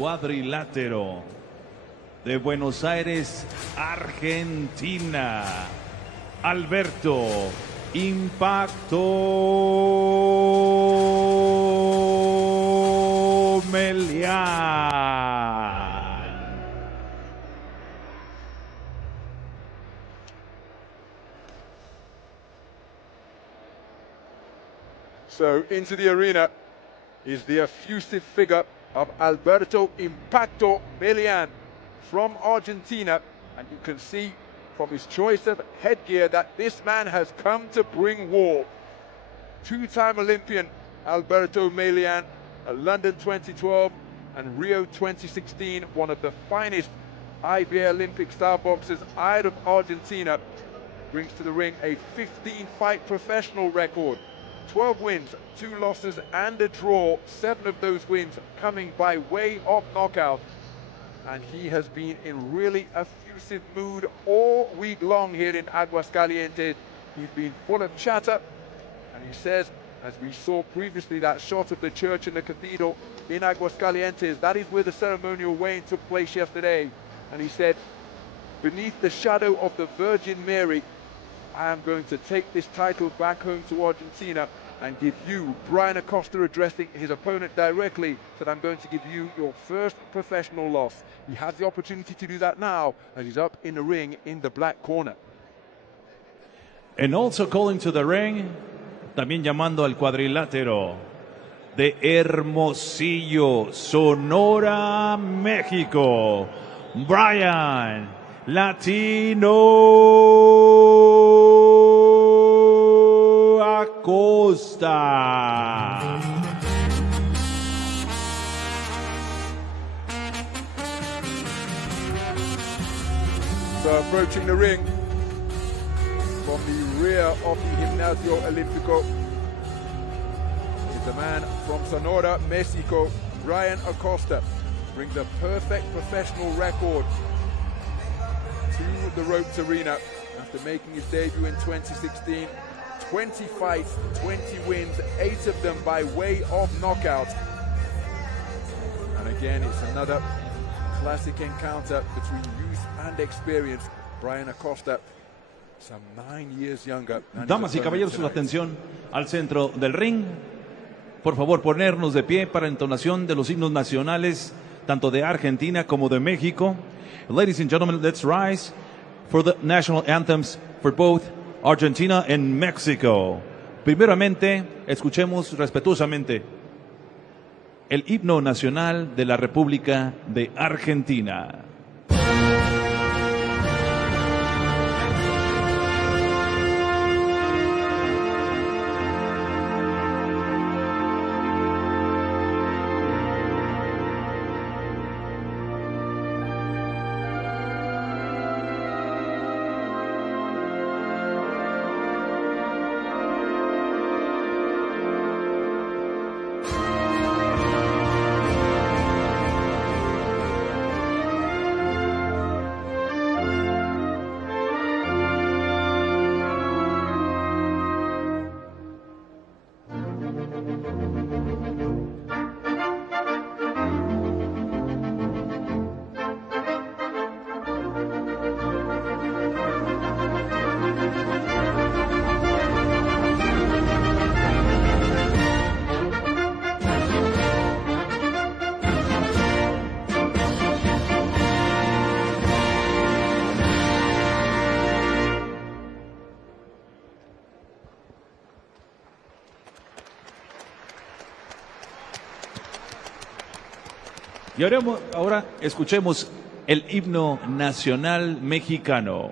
cuadrilátero de Buenos Aires, Argentina, Alberto Impacto MELIAN. So into the arena is the effusive figure of Alberto Impacto MELIAN from Argentina, and you can see from his choice of headgear that this man has come to bring war. Two-time Olympian Alberto MELIAN at London 2012 and Rio 2016, one of the finest IBA Olympic style boxers out of Argentina, brings to the ring a 15-fight professional record. 12 wins, 2 losses and a draw, 7 of those wins coming by way of knockout. And he has been in really effusive mood all week long here in Aguascalientes. He's been full of chatter, and he says, as we saw previously, that shot of the church and the cathedral in Aguascalientes, that is where the ceremonial weighing took place yesterday. And he said, beneath the shadow of the Virgin Mary, I am going to take this title back home to Argentina and give you, Bryan ACOSTA addressing his opponent directly, said, I'm going to give you your first professional loss. He has the opportunity to do that now, as he's up in the ring in the black corner. And also calling to the ring, también llamando al cuadrilátero de Hermosillo, Sonora, México, Bryan ACOSTA. So approaching the ring from the rear of the Gimnasio Olímpico is the man from Sonora, Mexico, Bryan ACOSTA. Brings a perfect professional record to the ropes arena after making his debut in 2016. 20 fights, 20 wins, 8 of them by way of knockout. And again, it's another classic encounter between youth and experience. Bryan ACOSTA, some 9 years younger. Damas y caballeros, su atención al centro del ring. Por favor, ponernos de pie para entonación de los himnos nacionales, tanto de Argentina como de México. Ladies and gentlemen, let's rise for the national anthems for both Argentina and Mexico. Primeramente, escuchemos respetuosamente el himno nacional de la República de Argentina. Y ahora escuchemos el himno nacional mexicano.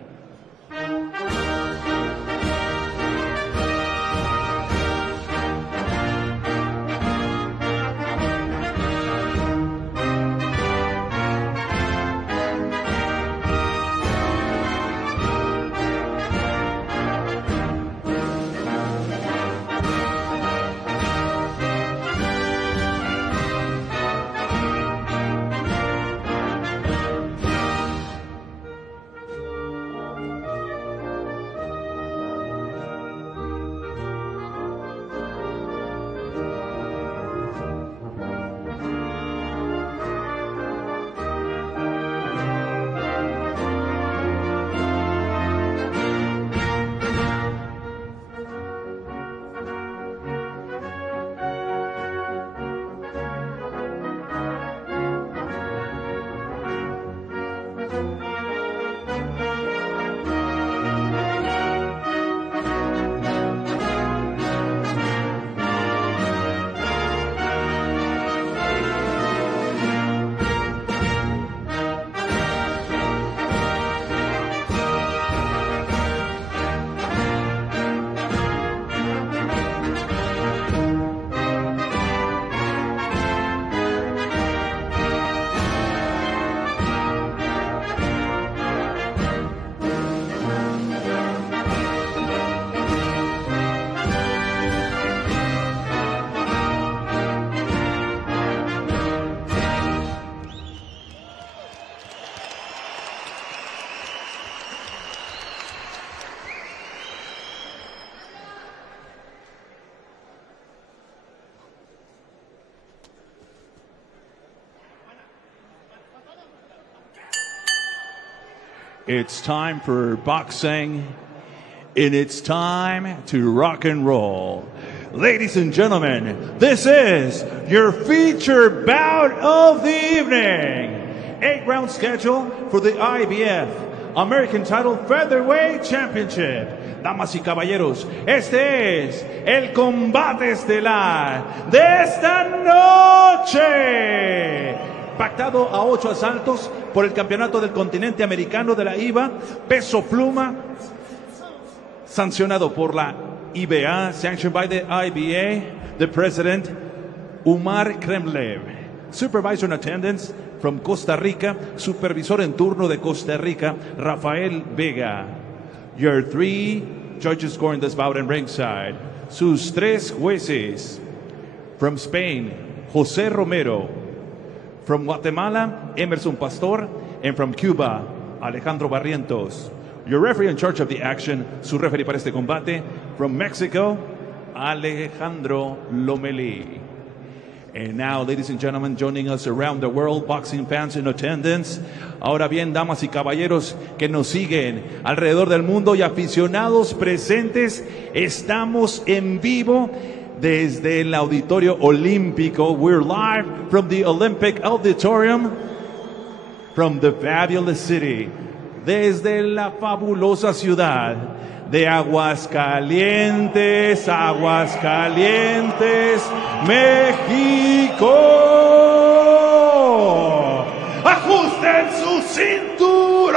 It's time for boxing, and it's time to rock and roll. Ladies and gentlemen, this is your featured bout of the evening. 8-round schedule for the IBF American Title Featherweight Championship. Damas y caballeros, este es el combate estelar de esta noche. Pactado a 8 asaltos por el campeonato del continente americano de la IBA, peso pluma, sancionado por la IBA, sanctioned by the IBA, the president, Umar Kremlev. Supervisor in attendance from Costa Rica, supervisor en turno de Costa Rica, Rafael Vega. Your 3 judges scoring this bout in ringside. Sus 3 jueces. From Spain, José Romero. From Guatemala, Emerson Pastor. And from Cuba, Alejandro Barrientos. Your referee in charge of the action, su referee para este combate. From Mexico, Alejandro Lomelí. And now, ladies and gentlemen, joining us around the world, boxing fans in attendance. Ahora bien, damas y caballeros que nos siguen alrededor del mundo y aficionados presentes, estamos en vivo desde el Auditorio Olímpico. We're live from the Olympic Auditorium, from the fabulous city, desde la fabulosa ciudad de Aguascalientes, Aguascalientes, México. ¡Ajusten sus cinturones!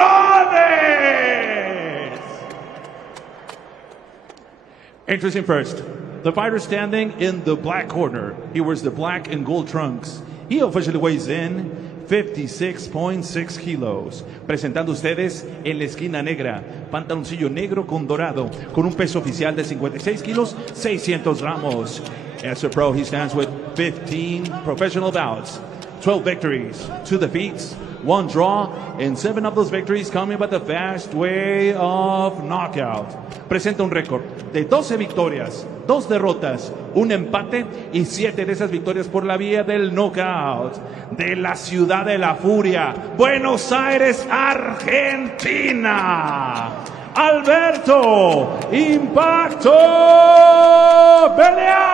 Introducing first, the fighter standing in the black corner. He wears the black and gold trunks. He officially weighs in 56.6 kilos. Presentando ustedes en la esquina negra, pantaloncillo negro con dorado, con un peso oficial de 56 kilos, 600 gramos. As a pro, he stands with 15 professional bouts, 12 victories, 2 defeats, 1 draw, and 7 of those victories coming by the fast way of knockout. Presenta un récord de 12 victorias, 2 derrotas, 1 empate y 7 de esas victorias por la vía del knockout. De la ciudad de la furia, Buenos Aires, Argentina, Alberto Impacto MELIAN.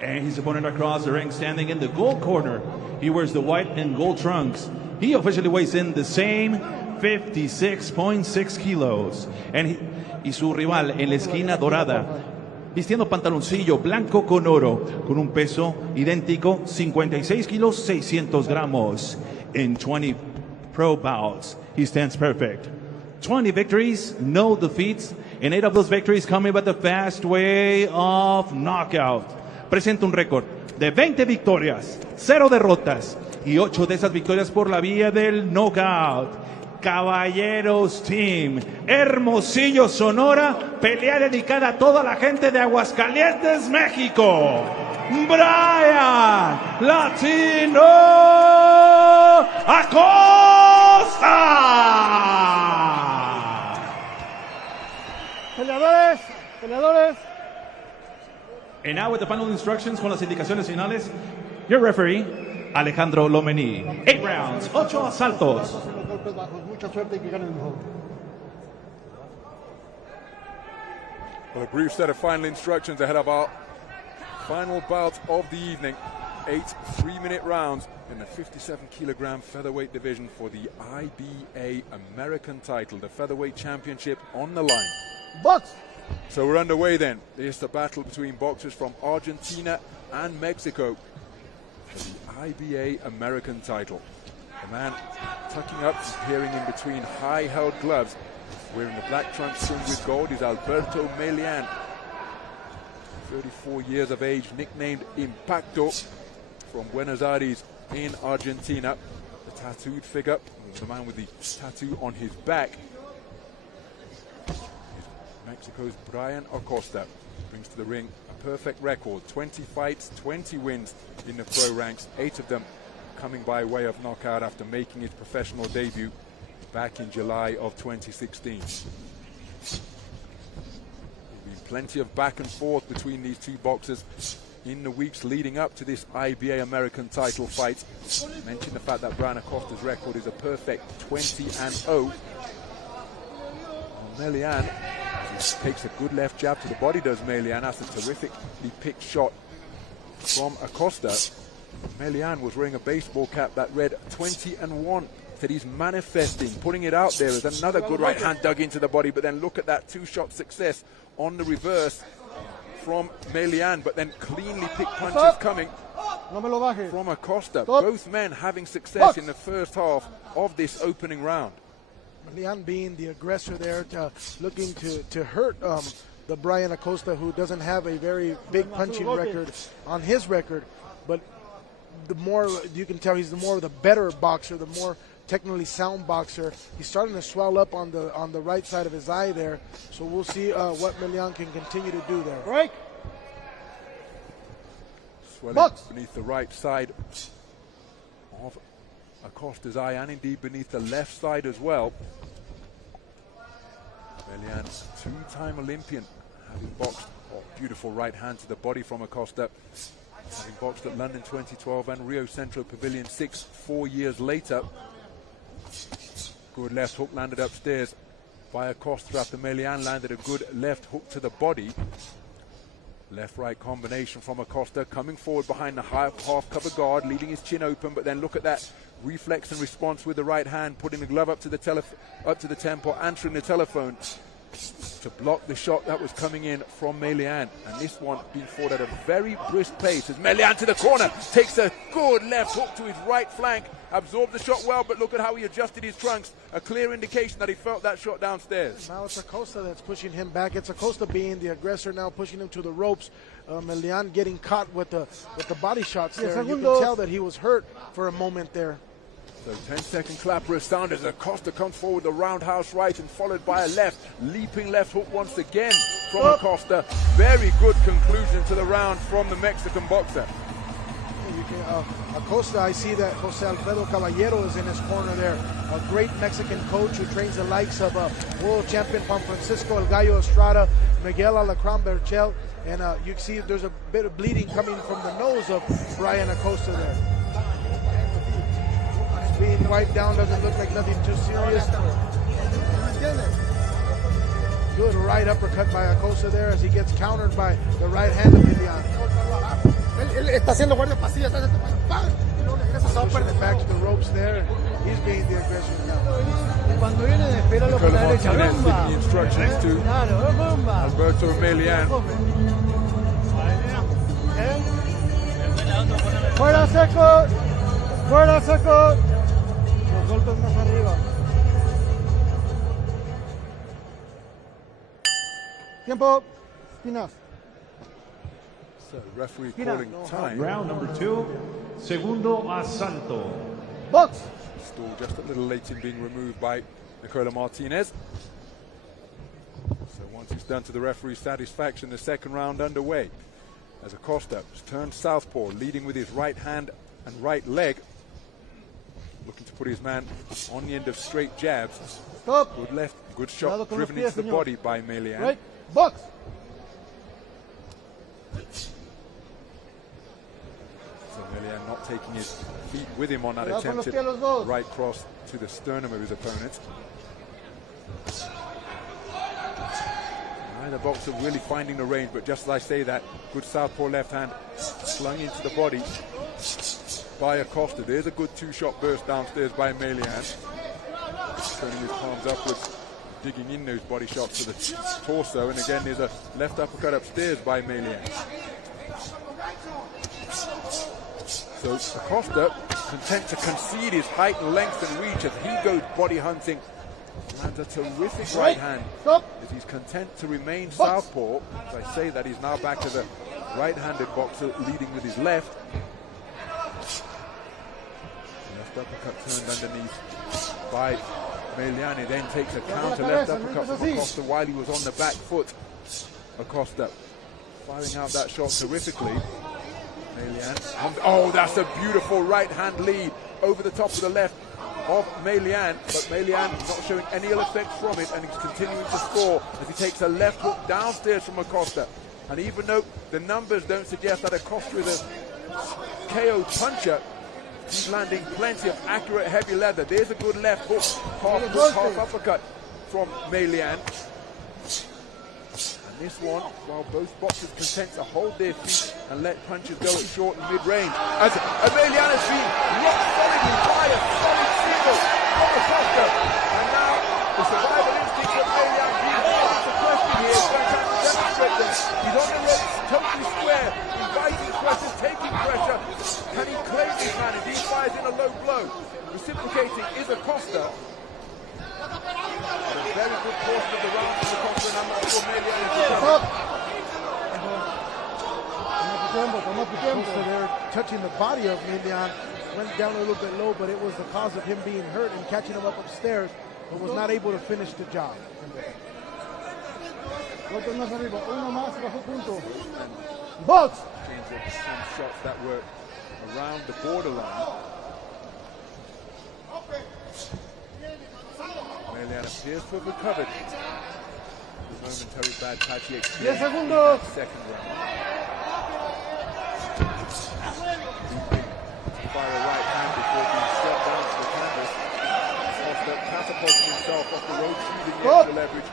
And his opponent across the ring, standing in the gold corner. He wears the white and gold trunks. He officially weighs in the same 56.6 kilos. Y su rival en la esquina dorada, vistiendo pantaloncillo blanco con oro, con un peso idéntico, 56 kilos, 600 gramos. In 20 pro bouts, he stands perfect. 20 victories, no defeats, and 8 of those victories coming by the fast way of knockout. Presenta un récord de 20 victorias, 0 derrotas y 8 de esas victorias por la vía del knockout. Caballeros Team, Hermosillo, Sonora, pelea dedicada a toda la gente de Aguascalientes, México. Bryan Latino Acosta. Peleadores. And now with the final instructions, con las indicaciones finales, your referee, Alejandro Lomelí. 8 rounds, 8 asaltos. Mucha suerte y que gane el mejor. Well, a brief set of final instructions ahead of our final bout of the evening. 8 3-minute rounds in the 57-kilogram featherweight division for the IBA American title, the featherweight championship on the line. Box! So we're underway then. There's the battle between boxers from Argentina and Mexico for the IBA American title. The man tucking up, peering in between high-held gloves, wearing the black trunks trimmed with gold, is Alberto MELIAN. 34 years of age, nicknamed Impacto, from Buenos Aires in Argentina. The tattooed figure, the man with the tattoo on his back, Mexico's Bryan ACOSTA, brings to the ring a perfect record, 20 fights, 20 wins in the pro ranks, 8 of them coming by way of knockout after making his professional debut back in July of 2016. There's been plenty of back and forth between these two boxers in the weeks leading up to this IBA American title fight. I mentioned the fact that Bryan ACOSTA's record is a perfect 20-0. MELIAN takes a good left jab to the body, does MELIAN. That's a terrifically picked shot from ACOSTA. MELIAN was wearing a baseball cap that read 20-1. Said he's manifesting, putting it out there as another good right hand dug into the body, but then look at that two-shot success on the reverse from MELIAN, but then cleanly picked punches coming from ACOSTA. Both men having success in the first half of this opening round. MELIAN being the aggressor there, looking to hurt the Bryan ACOSTA, who doesn't have a very big punching record on his record, but the more you can tell, he's the more of the better boxer, the more technically sound boxer. He's starting to swell up on the right side of his eye there, so we'll see what MELIAN can continue to do there. Break. Swelling beneath the right side of ACOSTA's eye, and indeed beneath the left side as well. MELIAN, two-time Olympian, having boxed beautiful right hand to the body from ACOSTA, having boxed at London 2012 and Rio Centro Pavilion 6 4 years later. Good left hook landed upstairs by ACOSTA after MELIAN landed a good left hook to the body. Left-right combination from ACOSTA, coming forward behind the half-cover guard, leaving his chin open, but then look at that reflex and response with the right hand, putting the glove up to the temple, answering the telephone to block the shot that was coming in from MELIAN. And this one being fought at a very brisk pace as MELIAN to the corner, takes a good left hook to his right flank, absorbed the shot well, but look at how he adjusted his trunks, a clear indication that he felt that shot downstairs. Now it's ACOSTA that's pushing him back. It's ACOSTA being the aggressor now, pushing him to the ropes. MELIAN getting caught with the body shots there. You can tell that he was hurt for a moment there. So 10-second clapper is sound as ACOSTA comes forward, the roundhouse right and followed by a left, leaping left hook once again from ACOSTA. Very good conclusion to the round from the Mexican boxer. ACOSTA, I see that Jose Alfredo Caballero is in his corner there. A great Mexican coach who trains the likes of world champion Juan Francisco El Gallo Estrada, Miguel Alacrán Berchel, and you can see there's a bit of bleeding coming from the nose of Bryan ACOSTA there. Being wiped down, doesn't look like nothing too serious. Good right uppercut by ACOSTA there as he gets countered by the right hand of MELIAN. Pushing it back to the ropes there, and he's being the aggressor now. Nicola Martinez giving the instructions to Alberto MELIAN. Fuera seco. Fuera seco. Los golpes más arriba. Tiempo. Espinas. So referee calling time. Round number 2, segundo asalto. Box. Still just a little late in being removed by Nicola Martinez. So once it's done to the referee's satisfaction, the second round underway. As ACOSTA has turned southpaw, leading with his right hand and right leg, looking to put his man on the end of straight jabs. Stop. Good left, good shot, driven into the body by MELIAN. Right. Box. So MELIAN not taking his feet with him on that attempted right cross to the sternum of his opponent. Neither boxer really finding the range, but just as I say that, good southpaw left hand slung into the body by ACOSTA. There's a good two-shot burst downstairs by MELIAN. Turning his palms upwards, digging in those body shots to the torso, and again there's a left uppercut upstairs by MELIAN. So ACOSTA content to concede his height and length and reach as he goes body hunting. Lands a terrific right hand as he's content to remain southpaw. As I say that, he's now back as a right-handed boxer, leading with his left. Left uppercut turned underneath by MELIAN. He then takes a counter left uppercut from ACOSTA while he was on the back foot. ACOSTA firing out that shot terrifically. MELIAN. Oh, that's a beautiful right hand lead over the top of the left of MELIAN, but MELIAN not showing any ill effects from it, and he's continuing to score as he takes a left hook downstairs from ACOSTA. And even though the numbers don't suggest that Acosta is a KO puncher, he's landing plenty of accurate heavy leather. There's a good left hook, half uppercut from MELIAN. And this one, while both boxers content to hold their feet and let punches go at short and mid-range, as MELIAN has been locked solidly by a solid single from Acosta. And now the survival instincts of MELIAN, that's the question here, is going to have to demonstrate them. He's on the ropes, totally square, inviting pressure, taking pressure. Can he claim this man as he fires in a low blow? Reciprocating is Acosta. But a very good portion of the round from Acosta, and I'm not sure MELIAN is Acosta there touching the body of MELIAN, went down a little bit low, but it was the cause of him being hurt and catching him up upstairs, but was not able to finish the job. Box! Some shots that were around the borderline. MELIAN appears to have recovered the momentary bad patch he experienced in the second round. Fire a right hand before being shot down to the canvas. Acosta catapulting himself off the rope, using the extra leverage.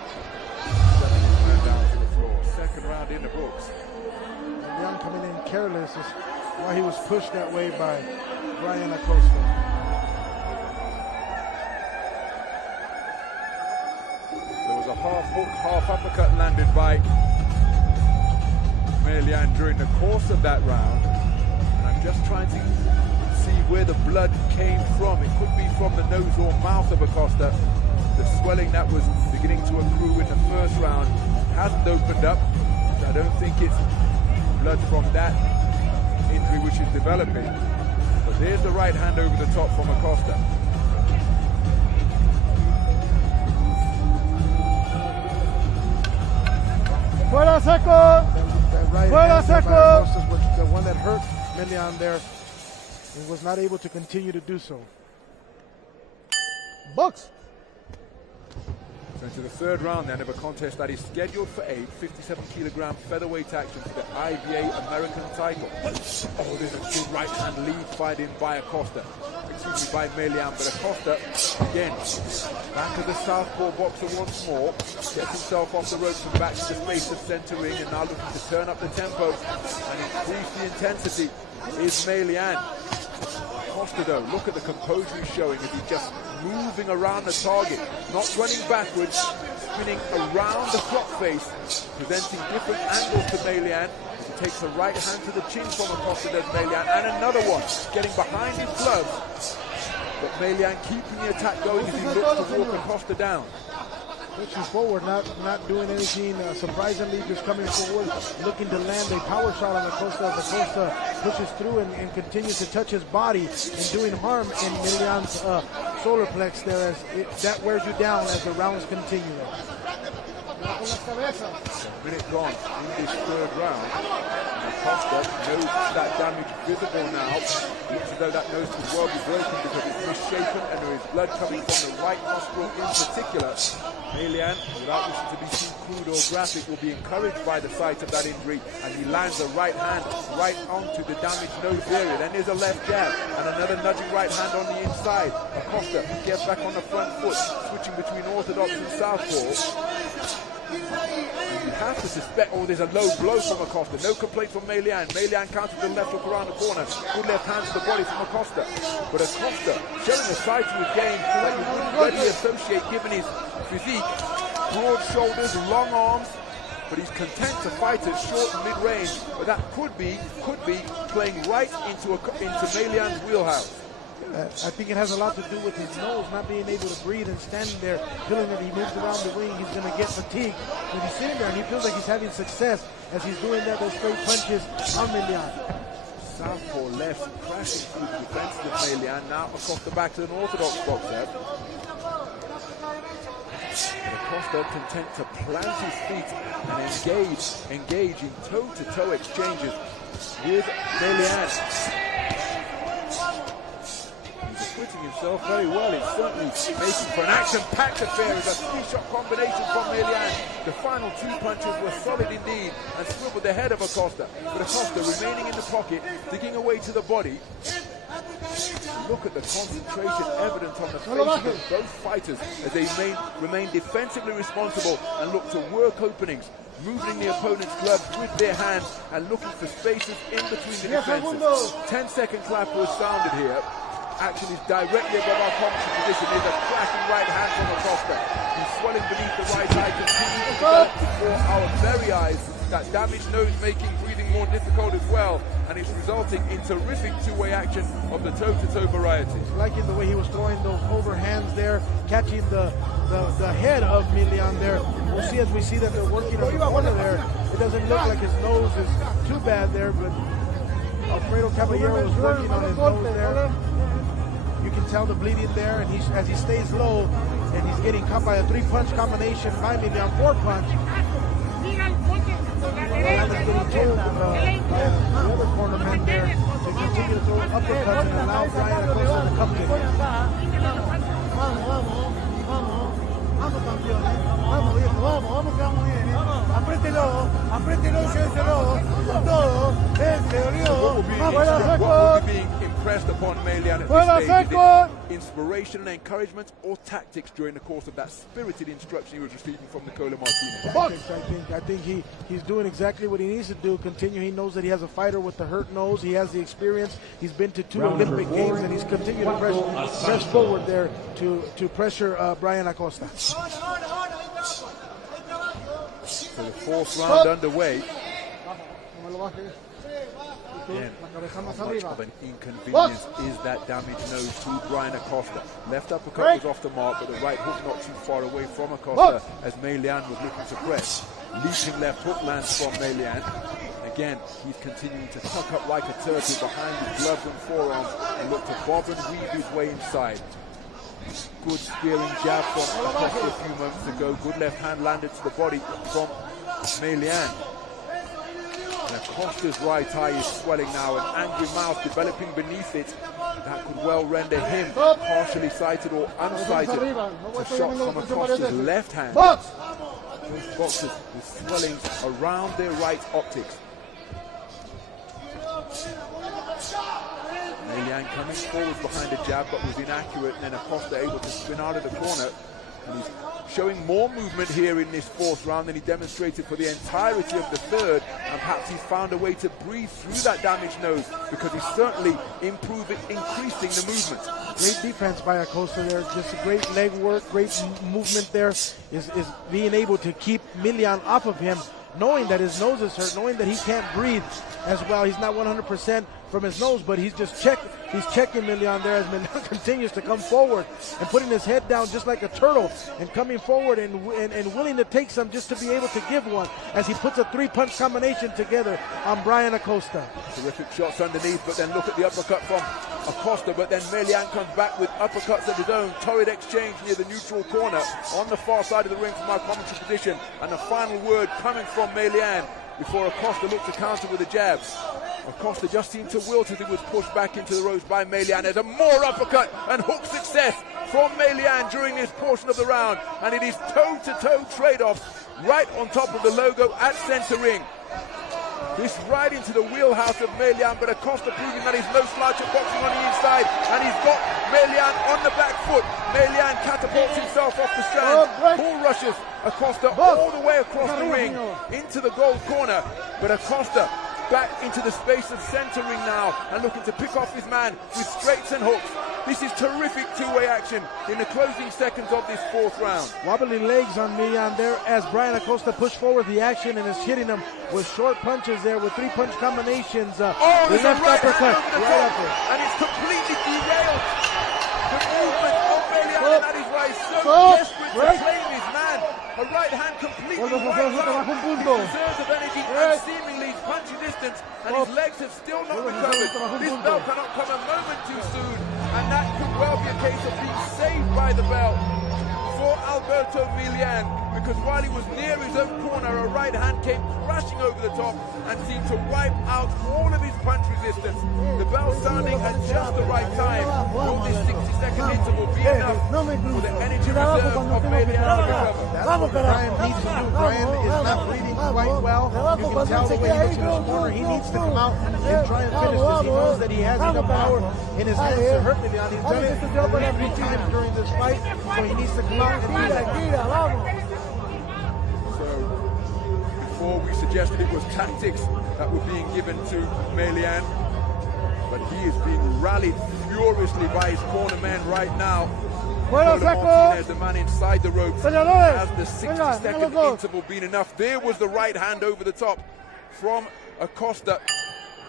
Down to the floor. Second round in the books. MELIAN coming in careless is why he was pushed that way by Bryan ACOSTA. There was a half hook, half uppercut landed by MELIAN during the course of that round. And I'm just trying to see where the blood came from. It could be from the nose or mouth of Acosta. The swelling that was beginning to accrue in the first round hasn't opened up. So I don't think it's blood from that injury which is developing. But there's the right hand over the top from Acosta. Fuera seco! That right Fuera hand by seco! Acosta was the one that hurt MELIAN there. He was not able to continue to do so. Box! So into the third round then of a contest that is scheduled for a 57-kilogram featherweight action for the IBA American title. Oh, there's a good right hand lead fired in by Acosta. Excuse me, by MELIAN, but Acosta, again, back of the southpaw boxer once more, gets himself off the ropes and back to the space of center ring, and now looking to turn up the tempo and increase the intensity is MELIAN. Acosta though, look at the composure he's showing as he's just moving around the target, not running backwards, spinning around the clock face, presenting different angles to MELIAN. He takes a right hand to the chin from Acosta, does MELIAN, and another one, getting behind his gloves. But MELIAN keeping the attack going as he looks to walk Acosta down. Pushing forward, not doing anything surprisingly, just coming forward, looking to land a power shot on Acosta. Acosta pushes through and continues to touch his body and doing harm in MELIAN's solar plex there, as that wears you down as the rounds continue. A minute gone in this third round. Acosta knows that damage visible now. Looks as though that nose could well be broken because it's misshapen and there is blood coming from the right nostril in particular. MELIAN, without wishing to be too crude or graphic, will be encouraged by the sight of that injury, and he lands a right hand right onto the damaged nose area. Then there's a left jab and another nudging right hand on the inside. Acosta gets back on the front foot, switching between orthodox and southpaw. You have to suspect, oh, there's a low blow from Acosta. No complaint from MELIAN. MELIAN countered the left hook around the corner. Good left hand to the body from Acosta. But Acosta showing a side to his game that you wouldn't readily associate given his physique. Broad shoulders, long arms. But he's content to fight at short and mid-range. But that could be playing right into MELIAN's wheelhouse. I think it has a lot to do with his nose not being able to breathe and standing there, feeling that he moves around the ring, he's going to get fatigued. When he's sitting there and he feels like he's having success as he's doing that, those straight punches on MELIAN. Southpaw left crashing through the defense of MELIAN. Now Acosta back to an orthodox boxer. Acosta content to plant his feet and engage in toe-to-toe exchanges with MELIAN. He's a splitting himself very well. It's certainly making for an action-packed affair. It's a three-shot combination from MELIAN. The final two punches were solid indeed and swiveled the head of Acosta. But Acosta remaining in the pocket, digging away to the body. Look at the concentration evident on the faces of both fighters as they remain defensively responsible and look to work openings, moving the opponent's gloves with their hands and looking for spaces in between the defenses. 10-second clapper has sounded here. Action is directly above our commentary position. There's a crashing right hand from Acosta. He's swelling beneath the right eye, continuing to develop before our very eyes. That damaged nose making breathing more difficult as well, and it's resulting in terrific two-way action of the toe-to-toe variety. Liking the way he was throwing those overhands there, catching the head of MELIAN there. We'll see as we see that they're working on the corner there. It doesn't look like his nose is too bad there, but Alfredo Caballero is working on his nose there. You can tell the bleeding there, and as he stays low, and he's getting caught by a three-punch combination by MELIAN, four-punch. MELIAN is getting told by the other cornerman there to continue to throw uppercuts and allow Bryan Acosta to come to him. Vamos viejo, vamos que vamos bien, apriételo, lléveselo, con todo, What will be being impressed upon MELIAN at this stage? Is it inspiration and encouragement or tactics during the course of that spirited instruction he was receiving from Nicola Martinez? I think he's doing exactly what he needs to do. Continue. He knows that he has a fighter with the hurt nose. He has the experience. He's been to 2 Olympic Games, and he's continued to press forward there to pressure Bryan Acosta. So the fourth round underway. Again, how much of an inconvenience is that damaged nose to Bryan Acosta? Left uppercut was off the mark, but the right hook not too far away from Acosta as MELIAN was looking to press. Leaping left hook lands from MELIAN. Again, he's continuing to tuck up like a turtle behind his gloves and forearms and look to bob and weave his way inside. Good spearing jab from Acosta a few moments ago. Good left hand landed to the body from MELIAN. And Acosta's right eye is swelling now, an angry mouth developing beneath it. That could well render him partially sighted or unsighted. A shot from Acosta's left hand. Both boxers with swelling around their right optics. MELIAN coming forward behind a jab but was inaccurate, and then Acosta able to spin out of the corner. And he's showing more movement here in this fourth round than he demonstrated for the entirety of the third, and perhaps he's found a way to breathe through that damaged nose because he's certainly increasing the movement. Great defense by Acosta there, just a great leg work, great movement there, is being able to keep MELIAN off of him, knowing that his nose is hurt, knowing that he can't breathe as well. He's not 100% from his nose, but he's checking MELIAN there as MELIAN continues to come forward and putting his head down just like a turtle and coming forward and willing to take some just to be able to give one as he puts a three-punch combination together on Bryan Acosta. Terrific shots underneath, but then look at the uppercut from Acosta, but then MELIAN comes back with uppercuts of his own. Torrid exchange near the neutral corner on the far side of the ring from our commentary position, and the final word coming from MELIAN before Acosta looked to counter with a jab. Acosta just seemed to wilt as he was pushed back into the ropes by MELIAN. There's a more uppercut and hook success from MELIAN during this portion of the round, and it is toe-to-toe trade-off right on top of the logo at center ring. This right into the wheelhouse of MELIAN, but Acosta proving that he's no slouch at boxing on the inside, and he's got MELIAN on the back foot. MELIAN catapults himself off the stand, bull rushes Acosta all the way across the ring into the gold corner, but Acosta back into the space of centering now and looking to pick off his man with straights and hooks. This is terrific two-way action in the closing seconds of this fourth round. Wobbly legs on MELIAN there as Bryan Acosta pushed forward the action and is hitting him with short punches there with three-punch combinations. There's a right uppercut, and it's completely derailed the movement of MELIAN, and that is why he's so desperate to claim his man. A right hand completely wipes out. He preserves of energy and seemingly punchy distance, and his legs have still not recovered. This bell cannot come a moment too soon, and that could well be a case of being saved by the bell for Alberto MELIAN, because while he was near his own corner, a right hand came crashing over the top and seemed to wipe out all of his punch resistance. The bell sounding at just the right time. Will this 60-second interval be enough for the energy reserve of MELIAN to recover? That's what Bryan needs to do. Bryan is not breathing quite well. You can tell the way he looks in his corner. He needs to come out and try and finish this. He knows that he has enough power in his hands to hurt MELIAN. He's done it every time during this fight, so he needs to come out and do that. So, before we suggested it was tactics that were being given to MELIAN, but he is being rallied furiously by his corner man right now. Martinez, the man inside the ropes. Has the 60-second interval been enough? There was the right hand over the top from Acosta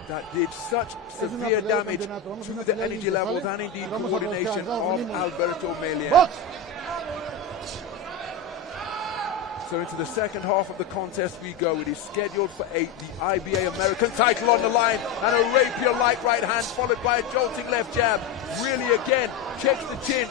that did such severe damage to the energy levels and indeed coordination of Alberto MELIAN. So into the second half of the contest we go. It is scheduled for the IBA American title on the line, and a rapier-like right hand followed by a jolting left jab. Really again checks the chin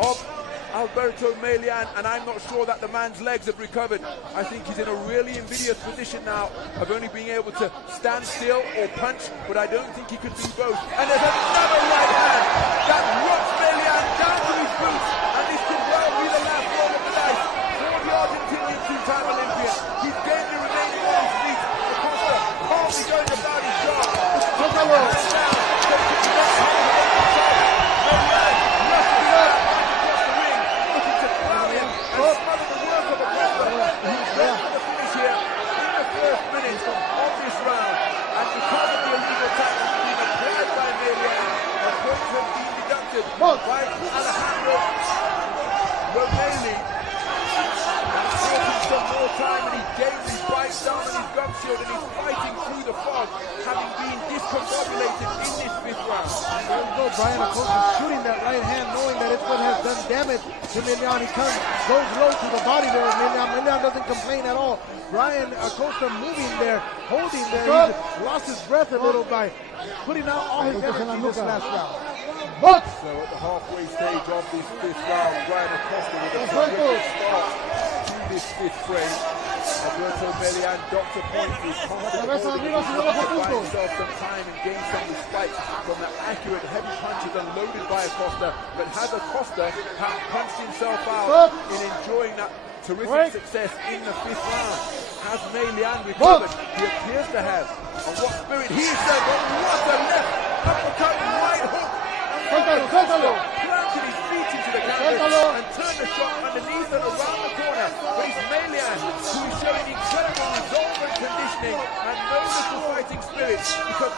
of Alberto MELIAN, and I'm not sure that the man's legs have recovered. I think he's in a really invidious position now of only being able to stand still or punch, but I don't think he can do both. And there's another right hand that rocks MELIAN down to his boots, and this could well be the last roll of the dice for the Argentinian two-time Olympian. He's gained the remaining on his feet. Acosta calmly going about his job. By Alejandro Romeli, taking some more time, and he gains his bites down on his gum shield, and he's fighting through the fog, having been discombobulated in this fifth round. There we go, Bryan Acosta shooting that right hand, knowing that it's what has done damage to MELIAN. He goes low to the body there of MELIAN. MELIAN doesn't complain at all. Bryan Acosta moving there, holding there. He lost his breath a little by putting out all his energy this last round. So at the halfway stage of this fifth round, Bryan Acosta with a terrific start to this fifth frame. Alberto MELIAN doctor point is confident holding to buy himself some time and gain some respite from the accurate heavy punches unloaded by Acosta. But has Acosta punched himself out in enjoying that terrific success in the fifth round? Has MELIAN recovered? He appears to have. On what spirit he is there, but what a left uppercut right hook! Planted his feet into the canvas and turned the shot underneath and around the corner. But it's MELIAN who is showing incredible resolve and conditioning and no little fighting spirit, because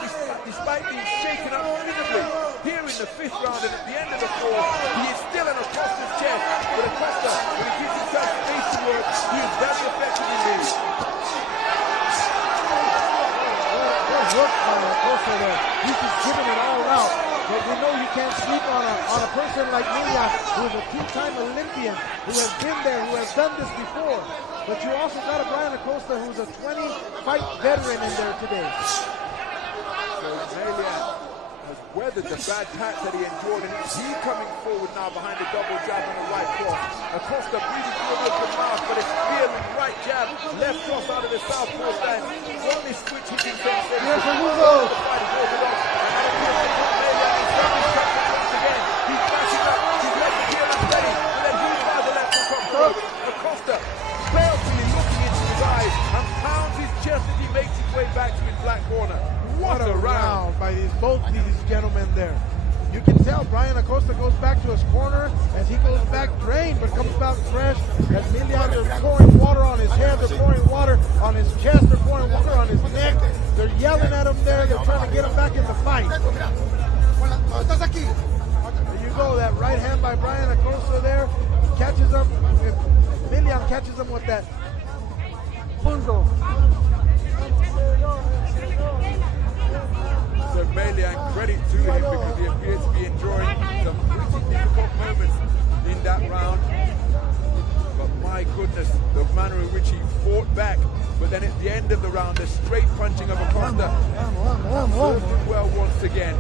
despite being shaken up visibly here in the fifth round and at the end of the fourth, he is still in Acosta's chest. But Acosta, when he gives himself space to work, he is very effective indeed. Look by Acosta there. He's just giving it all out. But we know you can't sleep on a person like MELIAN, who is a two-time Olympian, who has been there, who has done this before. But you also got a Bryan Acosta who's a 20-fight veteran in there today. So MELIAN has weathered the bad patch that he endured, and it's he coming forward now behind the double jab and the right cross. Acosta breathing through an open mouth, but a spearman right jab, left cross out of the southpaw stand. On this switch, he can say the fight is orthodox. Acosta balefully looking into his eyes and pounds his chest as he makes his way back to his black corner. What a round by both these gentlemen there. You can tell Bryan Acosta goes back to his corner as he goes back drained, but comes back fresh. As MELIAN, they're pouring water on his head, they're pouring water on his chest, they're pouring water on his neck. They're yelling at him there, they're trying to get him back in the fight. There you go, that right hand by Bryan Acosta there. Catches him, MELIAN catches him with that punzo. So MELIAN, credit to him because he appears to be enjoying some pretty difficult moments in that round. But my goodness, the manner in which he fought back. But then at the end of the round, the straight punching of Acosta served him well once again.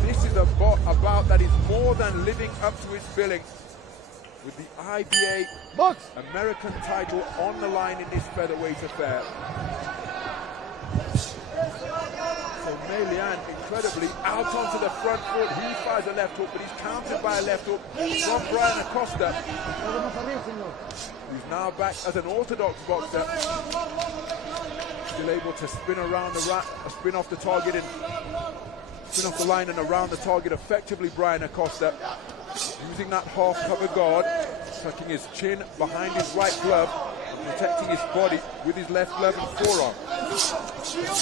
This is a bout that is more than living up to its billing, with the IBA American title on the line in this featherweight affair. So MELIAN incredibly out onto the front foot. He fires a left hook, but he's countered by a left hook from Bryan ACOSTA. He's now back as an orthodox boxer. Still able to spin around spin off the target and spin off the line and around the target effectively. Bryan ACOSTA using that half cover guard, tucking his chin behind his right glove, protecting his body with his left glove and forearm.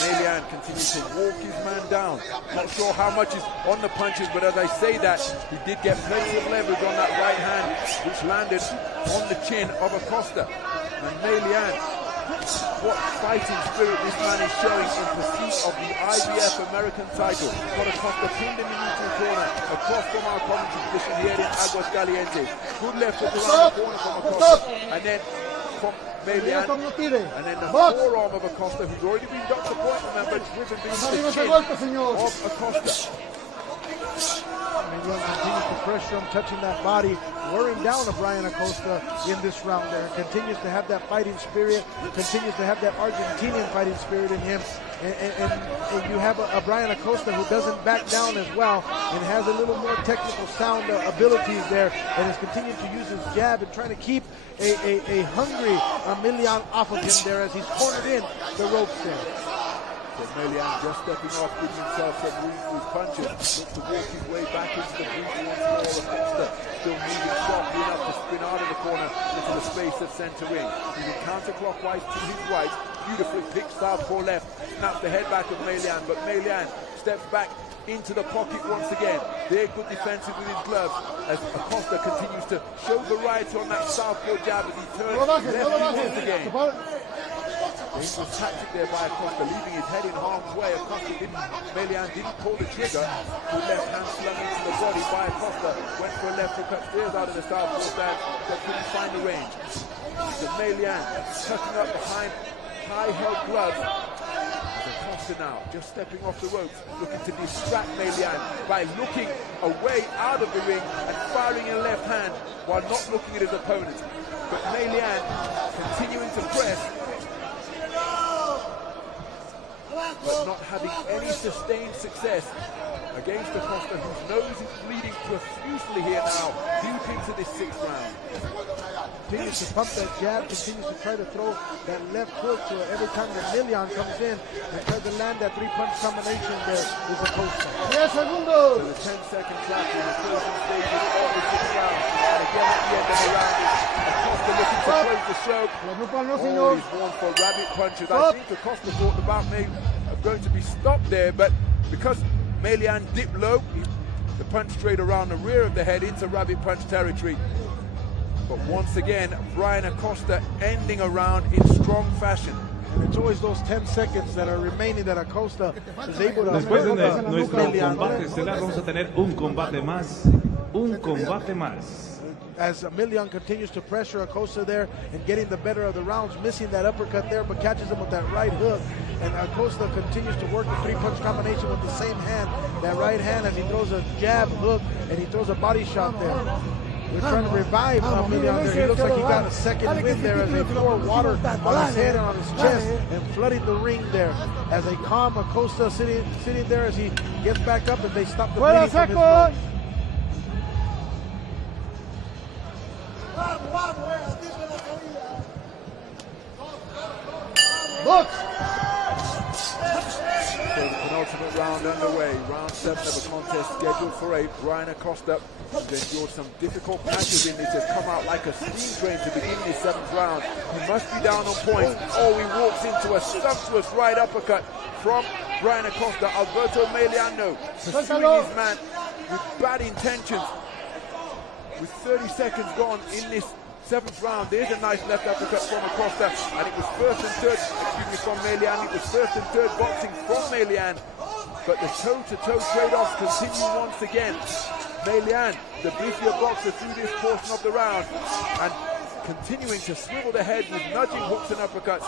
MELIAN continues to walk his man down. Not sure how much is on the punches, but as I say that, he did get plenty of leverage on that right hand, which landed on the chin of ACOSTA. And MELIAN, what fighting spirit this man is showing in pursuit of the IBF American title. Got ACOSTA pinned in the neutral corner, across from our commentary position here in Aguascalientes. Good left hook around the corner from ACOSTA, and then from MELIAN, and then the forearm of ACOSTA, who's already been got to the point, remember, driven beneath the chin of ACOSTA. MELIAN continues to pressure him, touching that body, wearing down a Bryan ACOSTA in this round there. Continues to have that fighting spirit, continues to have that Argentinian fighting spirit in him. And you have a Bryan ACOSTA who doesn't back down as well and has a little more technical sound abilities there, and is continuing to use his jab and trying to keep a hungry MELIAN off of him there as he's cornered in the ropes there. So MELIAN just stepping off, giving himself some room for his punches. Looks to walk his way back into the booth once more. ACOSTA still moving sharply enough to spin out of the corner into the space of center ring. Moving counterclockwise to his right. Beautifully picked southpaw left. Snaps the head back of MELIAN, but MELIAN steps back into the pocket once again. They're good defensive with his gloves as ACOSTA continues to show variety on that southpaw jab as he turns left once again. Dangerous tactic there by ACOSTA, leaving his head in harm's way. MELIAN didn't pull the trigger. Good left hand slung into the body by ACOSTA. Went for a left hook upstairs out of the southpaw stand, but couldn't find the range. So MELIAN tucking up behind high-held gloves. ACOSTA now just stepping off the ropes, looking to distract MELIAN by looking away out of the ring and firing in left hand while not looking at his opponent. But MELIAN continuing to press, but not having any sustained success against ACOSTA, whose nose is bleeding profusely here now, deep into this 6th round. Continues to pump that jab, continues to try to throw that left hook, so every time that MELIAN comes in and tries to land that 3-punch combination, there is ACOSTA. Yes, segundos. So the 10-second clock in the closing stages of the 6th round, and again at the end of the round, ACOSTA looking to close the show. Oh, he's warned for rabbit punches. I think ACOSTA thought about maybe going to be stopped there, but because MELIAN dipped low, the punch straight around the rear of the head into rabbit punch territory. But once again, Bryan ACOSTA ending a round in strong fashion. And it's always those 10 seconds that are remaining that ACOSTA is able to... Después de nuestro combate estelar vamos a tener un combate más. As MELIAN continues to pressure ACOSTA there and getting the better of the rounds, missing that uppercut there, but catches him with that right hook. And ACOSTA continues to work the 3-punch combination with the same hand, that right hand, as he throws a jab hook and he throws a body shot there. We're trying to revive MELIAN there. He looks like he got a second win there as they pour water on his head and on his chest and flooding the ring there. As they calm ACOSTA sitting there as he gets back up and they stop the bleeding from his nose. Look! So the penultimate round underway, round 7 of a contest scheduled for 8. Bryan ACOSTA has endured some difficult matches in this, has come out like a steam train to begin this 7th round. He must be down on points. Oh, he walks into a sumptuous right uppercut from Bryan ACOSTA. Alberto MELIAN pursuing his man with bad intentions. With 30 seconds gone in this 7th round, there's a nice left uppercut from ACOSTA, and it was first and third, from MELIAN. It was first and third boxing from MELIAN, but the toe-to-toe trade-offs continue once again. MELIAN, the beefier boxer through this portion of the round, and continuing to swivel the head with nudging hooks and uppercuts.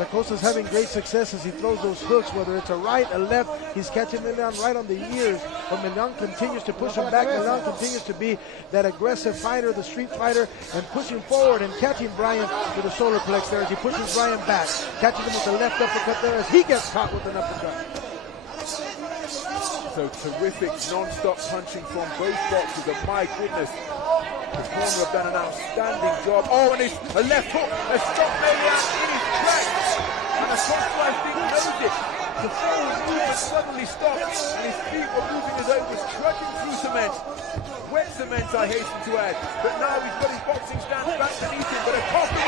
ACOSTA's having great success as he throws those hooks, whether it's a right, a left. He's catching MELIAN right on the ears, but MELIAN continues to push him back. MELIAN continues to be that aggressive fighter, the street fighter, and pushing forward and catching Bryan with the solar plex there as he pushes Bryan back, catching him with the left uppercut there as he gets caught with an uppercut. So terrific non-stop punching from both boxers, and my goodness, the corner have done an outstanding job. Oh, and it's a left hook has stopped MELIAN in his tracks, and Acosta, I think, knows it. The forward movement suddenly stopped, and his feet were moving as though he was trudging through cement. Wet cement, I hasten to add. But now he's got his boxing stance back beneath him, but Acosta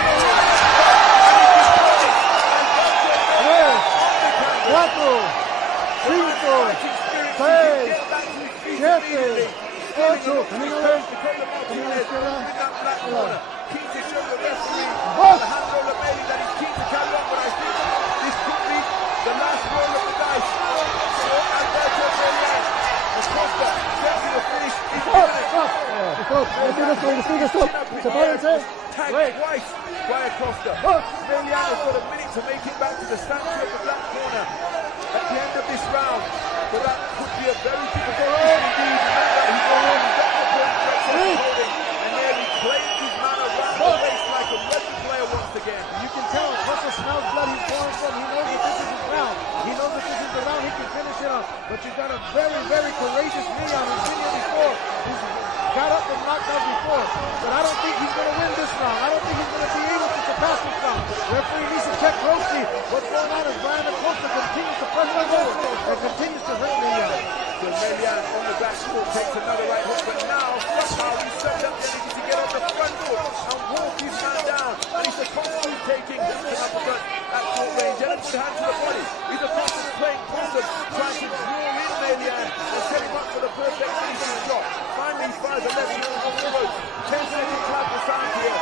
twice by Acosta. MELIAN has got a minute to make it back to the sanctuary of the black corner at the end of this round, but that could be a very difficult mission indeed. Remember, he's already got the point holding and nearly claimed his man around the waist like a rugby player once again. You can tell Acosta smells blood. He's pouring from. He knows that this is his round. He knows that this is the round he can finish it on. But you've got a very, very courageous MELIAN who's been here before. He's got up and knocked out before. But I don't think he's going to win this round. I don't think he's going to be able to surpass this round. Referee needs to check closely what's going on as Bryan ACOsta continues to press him over and continues to hurt MELIAN. So MELIAN on the back foot takes another right hook, but now somehow he's set up energy to get on the front foot and walk his man down. And he's constantly taking an uppercut at short range. And a good hand to the body. He's constantly playing possum, trying to draw in MELIAN and set him up for the perfect finishing shot. Finally, he fires a left hook off the ropes. 10-second clap for sound here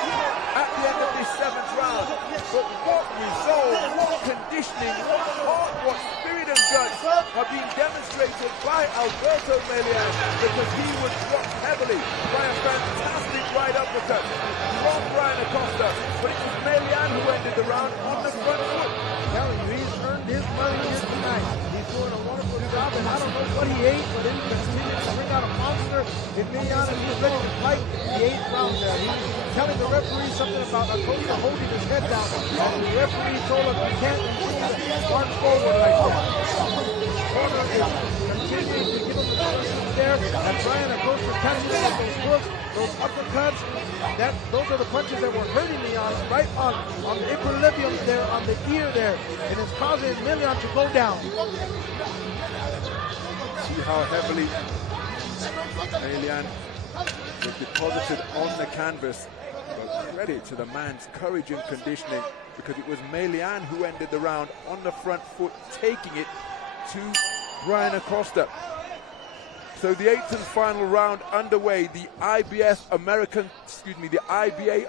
at the end of this 7th round. But what resolve, what conditioning, what heart, what spirit and guts have been demonstrated by Alberto MELIAN, because he was dropped heavily by a fantastic right uppercut from Bryan ACOsta. But it was MELIAN who ended the round on the front foot. I'm telling you, he's earned his money here tonight. He's doing a wonderful job, and I don't know what he ate, but he continues to bring out a monster in MELIAN, and he's ready to fight the 8th round there. He was telling the referee something about Acosta holding his head down, and the referee told him he can't continue to march forward like that. Corner is continuing to give him the positions there, and Bryan ACOsta catching him with those hooks, those uppercuts. Those are the punches that were hurting MELIAN right on the equilibrium there, on the ear there, and it's causing MELIAN to go down. See how heavily MELIAN was deposited on the canvas. But credit to the man's courage and conditioning, because it was MELIAN who ended the round on the front foot, taking it to Bryan ACOsta. So the 8th and final round underway. The IBA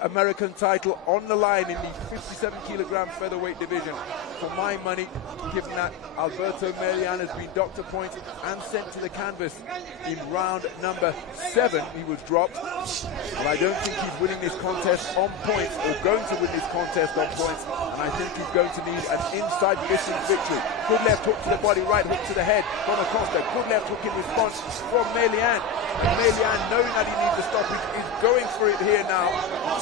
American title on the line in the 57-kilogram featherweight division. For my money, given that Alberto MELIAN has been doctor points and sent to the canvas in round number 7, he was dropped. But I don't think he's winning this contest on points, or going to win this contest on points. And I think he's going to need an inside distance victory. Good left hook to the body, right hook to the head from ACOsta. Good left hook in response from MELIAN. And MELIAN, knowing that he needs a stoppage, is going for it here now.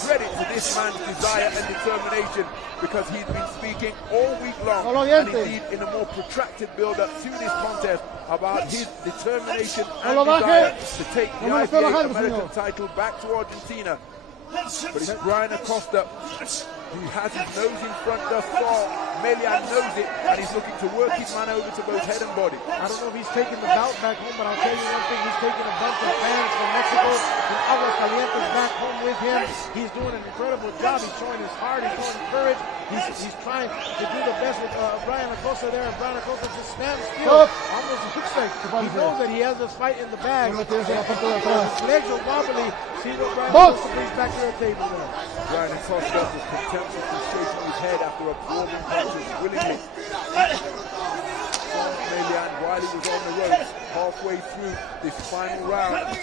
Credit to this man's desire and determination, because he's been speaking all week long, and indeed in a more protracted build-up to this contest, about his determination and desire to take the IBA American title back to Argentina. But it's Bryan ACOsta who has his nose in front thus far. MELIAN knows it, and he's looking to work his man over to both head and body. I don't know if he's taking the bout back home, but I'll tell you one thing, he's taking a bunch of fans from Mexico, from Aguascalientes, back home with him. He's doing an incredible job. He's showing his heart, he's showing courage. He's trying to do the best with Bryan ACOsta there, and Bryan ACOsta just stands still. Almost looks like he knows that he has this fight in the bag. His legs are wobbly. See what Bryan ACOsta brings back to the table there. Bryan ACOsta was contemptuously shaking his head after absorbing punches willingly from MELIAN while he was on the ropes halfway through this final round.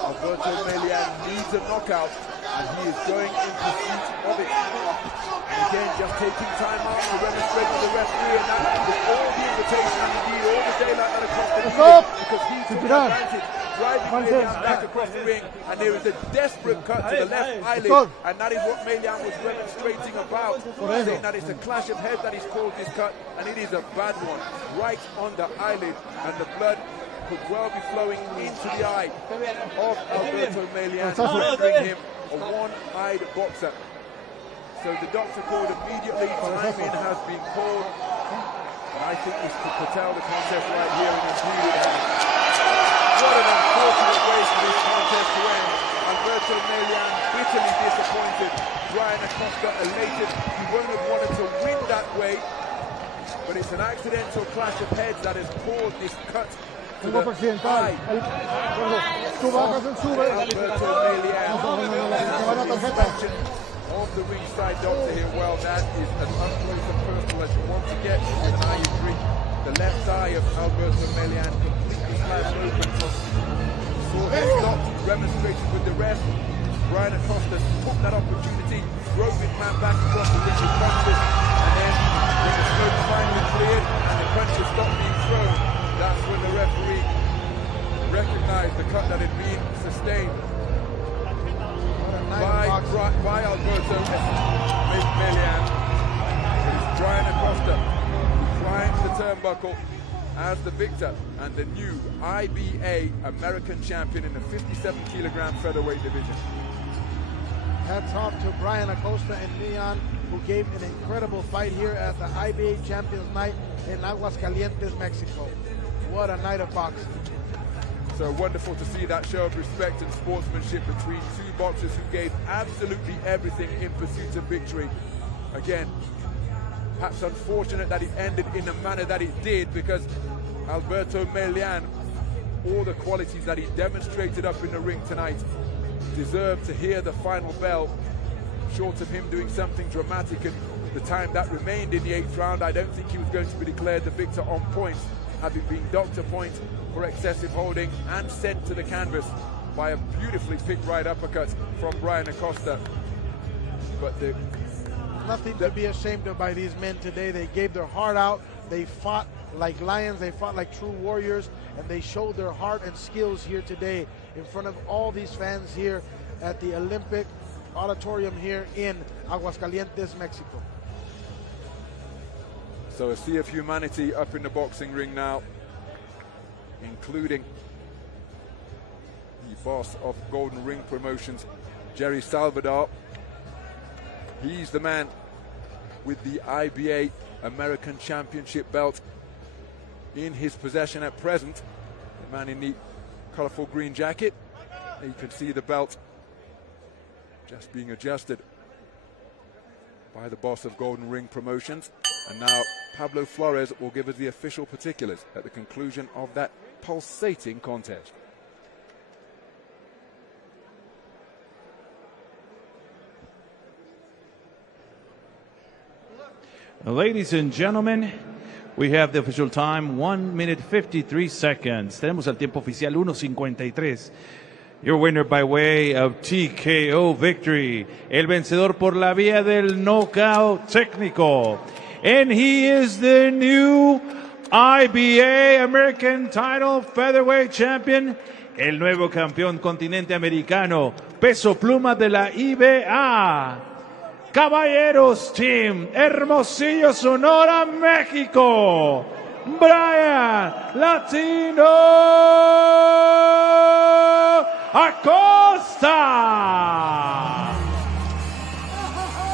Alberto MELIAN needs a knockout, and he is going in pursuit of it. And again, just taking time out to demonstrate to the referee, and that with all the invitation and indeed all the daylight that Acosta needed, because he took advantage driving Melian back across the ring, and there is a desperate cut to the left eyelid, and that is what Melian was demonstrating about, saying that it's a clash of heads that he's called this cut, and it is a bad one, right on the eyelid, and the blood could well be flowing into the eye of Alberto MELIAN, rendering him a one-eyed boxer. So the doctor called immediately, timing has been called, and I think this could tell the contest right here in the period. What an unfortunate way for this contest to end. Alberto MELIAN bitterly disappointed. Bryan ACOSTA elated. He won't have wanted to win that way, but it's an accidental clash of heads that has caused this cut to the eye. Alberto MELIAN of the ringside doctor here. Well, that is as up close and personal as you want to get with an eye injury. The left eye of Alberto MELIAN completely slashed open. Saw his stopped, remonstrated with the ref. Bryan ACOSTA took that opportunity, drove his man back across the ring with punches, and then when the smoke finally cleared and the punches stopped being thrown, that's when the referee recognized the cut that had been sustained by Alberto MELIAN. It's Bryan ACOSTA who climbs the turnbuckle as the victor and the new IBA American champion in the 57-kilogram featherweight division. Hats off to Bryan ACOSTA and MELIAN, who gave an incredible fight here at the IBA Champions Night in Aguascalientes, Mexico. What a night of boxing. So wonderful to see that show of respect and sportsmanship between two boxers who gave absolutely everything in pursuit of victory. Again, perhaps unfortunate that it ended in the manner that it did, because Alberto MELIAN, all the qualities that he demonstrated up in the ring tonight, deserved to hear the final bell, short of him doing something dramatic. And the time that remained in the 8th round, I don't think he was going to be declared the victor on points, having been docked a point for excessive holding and sent to the canvas by a beautifully picked right uppercut from Bryan ACOSTA. But nothing to be ashamed of by these men today. They gave their heart out. They fought like lions. They fought like true warriors, and they showed their heart and skills here today in front of all these fans here at the Olympic Auditorium here in Aguascalientes, Mexico. So a sea of humanity up in the boxing ring now, including the boss of Golden Ring Promotions, Jerry Salvador. He's the man with the IBA American Championship belt in his possession at present. The man in the colorful green jacket. You can see the belt just being adjusted by the boss of Golden Ring Promotions. And now Pablo Flores will give us the official particulars at the conclusion of that pulsating contest. Ladies and gentlemen, we have the official time, 1 minute 53 seconds. Tenemos el tiempo oficial 1:53. Your winner by way of TKO victory. El vencedor por la vía del knockout técnico. And he is the new IBA American Title Featherweight Champion. El nuevo campeón continente americano. Peso pluma de la IBA. Caballeros Team, Hermosillo, Sonora, México. Bryan Latino ACOSTA.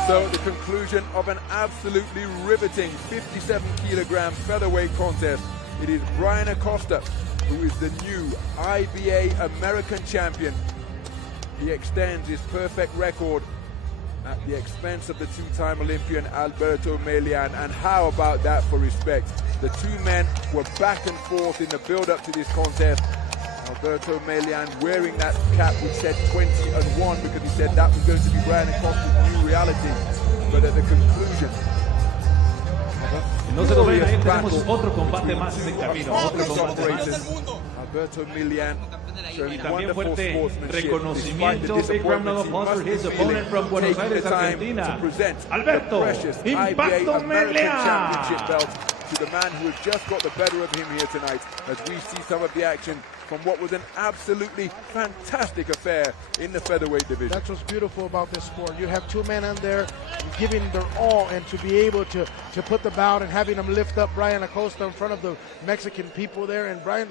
So the conclusion of an absolutely riveting 57-kilogram featherweight contest. It is Bryan ACOSTA who is the new IBA American champion. He extends his perfect record at the expense of the two-time Olympian Alberto MELIAN. And how about that for respect? The two men were back and forth in the build-up to this contest. Alberto MELIAN wearing that cap which said 20-1 because he said that was going to be Bryan ACOSTA's new reality. But at the conclusion, no se lo ven, ahí tenemos otro combate más en camino, otro combate más. Alberto MELIAN showing También wonderful fuerte sportsmanship despite the reconocimiento, big round of disappointments he applause for must be his feeling, opponent from Buenos taking the Aires, time Argentina. to present Alberto the precious IBA Impacto American MELIAN. Championship belt to the man who has just got the better of him here tonight, as we see some of the action from what was an absolutely fantastic affair in the featherweight division. That's what's beautiful about this sport. You have two men in there giving their all, and to be able to put the bout and having them lift up Bryan ACOSTA in front of the Mexican people there. And Bryan,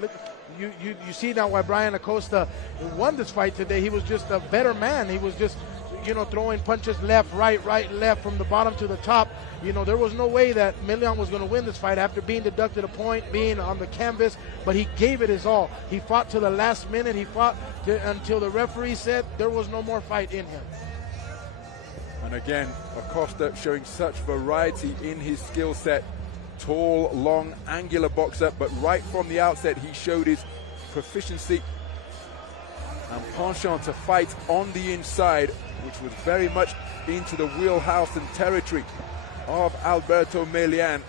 you see now why Bryan ACOSTA won this fight today. He was just a better man. He was just, you know, throwing punches left, right, left, from the bottom to the top. You know, there was no way that MELIAN was going to win this fight after being deducted a point, being on the canvas, but he gave it his all. He fought to the last minute. He fought until the referee said there was no more fight in him. And again, Acosta showing such variety in his skill set. Tall, long, angular boxer, but right from the outset he showed his proficiency and penchant to fight on the inside, which was very much into the wheelhouse and territory of Alberto MELIAN.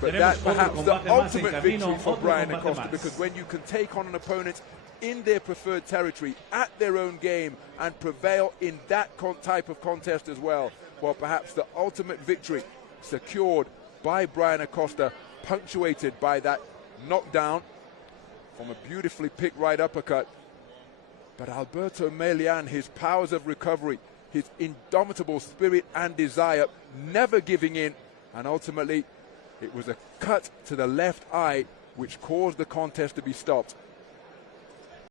But that perhaps the ultimate victory for Bryan ACOSTA, because when you can take on an opponent in their preferred territory, at their own game, and prevail in that type of contest as well, well, perhaps the ultimate victory secured by Bryan ACOSTA, punctuated by that knockdown from a beautifully picked right uppercut. But Alberto MELIAN, his powers of recovery, his indomitable spirit and desire, never giving in, and ultimately it was a cut to the left eye which caused the contest to be stopped.